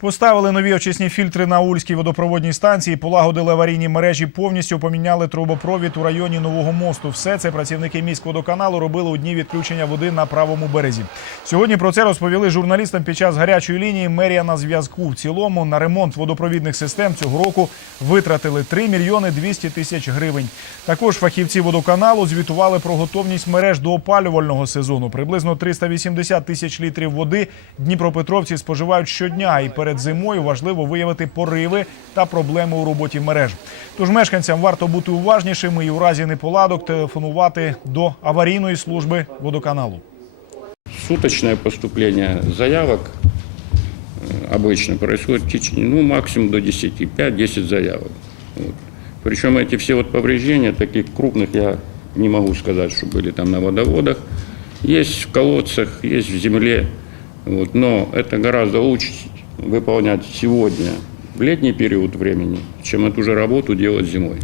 Поставили нові очисні фільтри на Ульській водопроводній станції, полагодили аварійні мережі, повністю поміняли трубопровід у районі Нового мосту. Все це працівники міськводоканалу робили у дні відключення води на правому березі. Сьогодні про це розповіли журналістам під час гарячої лінії. Мерія на зв'язку. В цілому на ремонт водопровідних систем цього року витратили 3 мільйони 200 тисяч гривень. Також фахівці водоканалу звітували про готовність мереж до опалювального сезону. Приблизно 380 тисяч літрів води дніпропетровці споживають щодня. І перед зимою важливо виявити пориви та проблеми у роботі мереж. Тож мешканцям варто бути уважнішими і у разі неполадок телефонувати до аварійної служби водоканалу. Суточное поступление заявок э, обычно происходит в течение, ну, максимум до 10, 5-10 заявок. Вот. Причем эти все вот повреждения, таких крупных я не могу сказать, что были там на водоводах. Есть в колодцах, есть в земле, вот. но это гораздо лучше выполнять сегодня, в летний период времени, чем эту же работу делать зимой.